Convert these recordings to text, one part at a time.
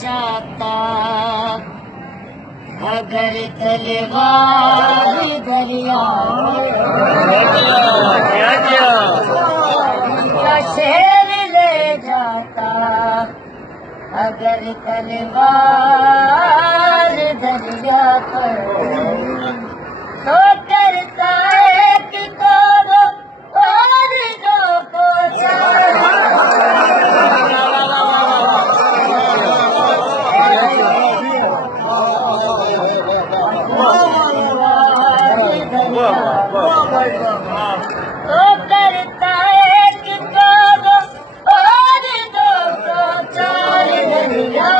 जाता अगर तलवार दरिया का शेर ले जाता अगर तलवार दरिया पर तो करता है कि तो वो और जो पहुंचा तो करता है कि तो वो और जो चार दरिया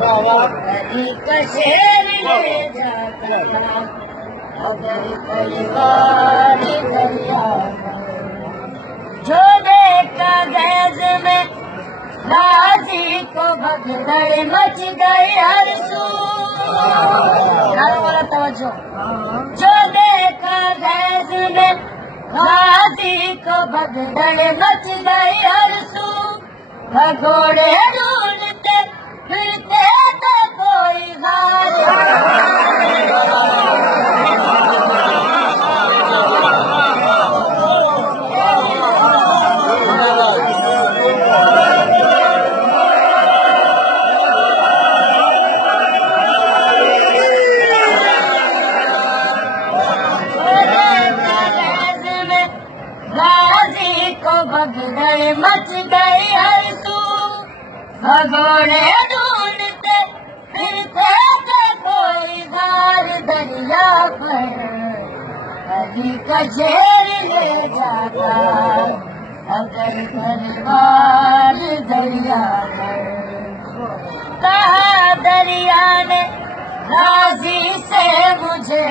कभी का शेर ले जाता अगर परिवार दरिया जो देखा गैस में गाजी को भगदड़ मच गई हर सू वाला तवज्जो जो देखा गैस में गाजी को भगदड़ मच गई हर सू भगोड़े ढूंढते फिरते तो कोई हार भगदड़ मच गई हर सू भगोड़े ढूंढते फिरते थे कोई धार दरिया पर कभी का शेर ले जाता अगर परिवार दरिया पर कहा दरिया ने राजी से मुझे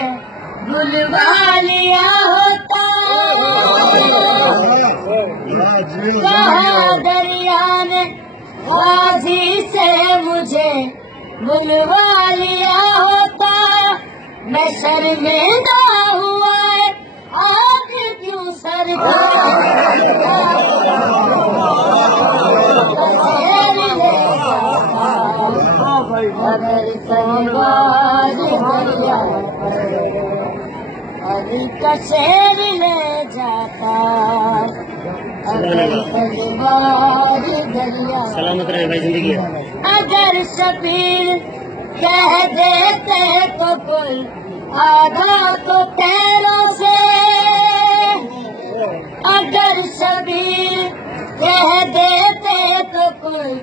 बुलवा लिया होता कहा दरिया ने राजी से मुझे बुलवा लिया होता मैं शर्मिंदा हुआ है आज क्यों सरकार अगर परिवार दरिया अभी का शेर ले जाता अगर परिवार दरिया सलामत रहे भाई जिंदगी अगर शबीर कह देते तो कोई आधा तो पैरों से अगर शबीर कह देते तो कोई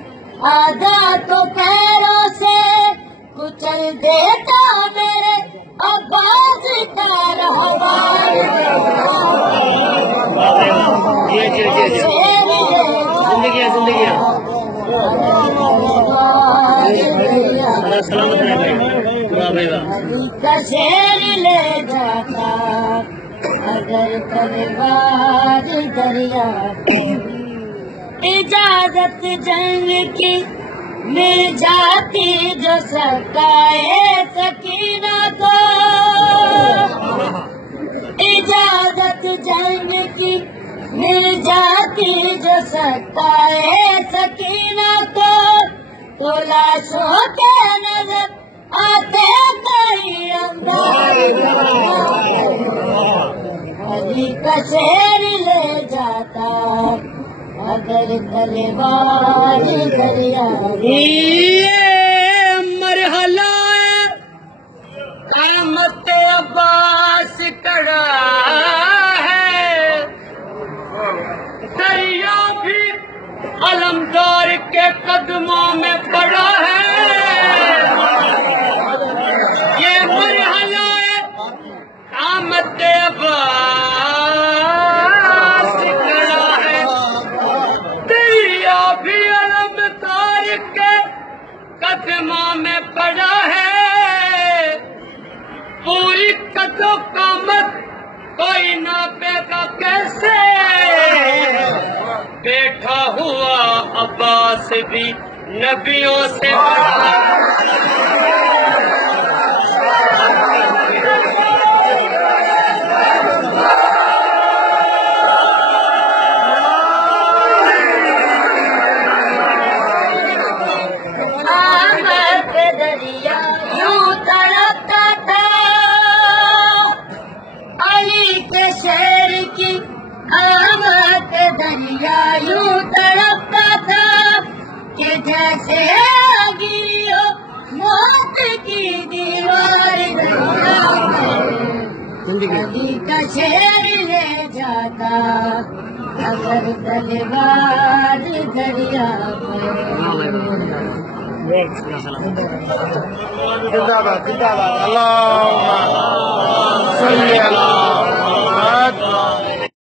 आधा तो पैरों से कुचल देता मेरे आवाज का रहवार जिंदगी सलामत रहे भाई वाह भाई वाह का शेर ले जाता अगर परिवार दरिया इजाजत जंग की मिल जाती जो सकाए सकीना को इजाजत जंग की मिल जाती जो सकाए सकीना को तो लाशों के नजर आते कई अंदाज अभी का शेर ले जाता अगर तलवार दरिया मरहला कामत अब्बास कड़ा है दरिया भी अलमदार के कदमों में पड़ा है ये मरहला कामत अब्बास कड़ा है दरिया भी अलमदार के कदमों में पड़ा है पूरी कदों कामत कोई ना पेगा कैसे बैठा हुआ अब्बास भी नबियों से ایسے گری ہو موت کی دیوار دریا علی کا شیر لے جاتا اگر تلوار دریا اللهم صل على محمد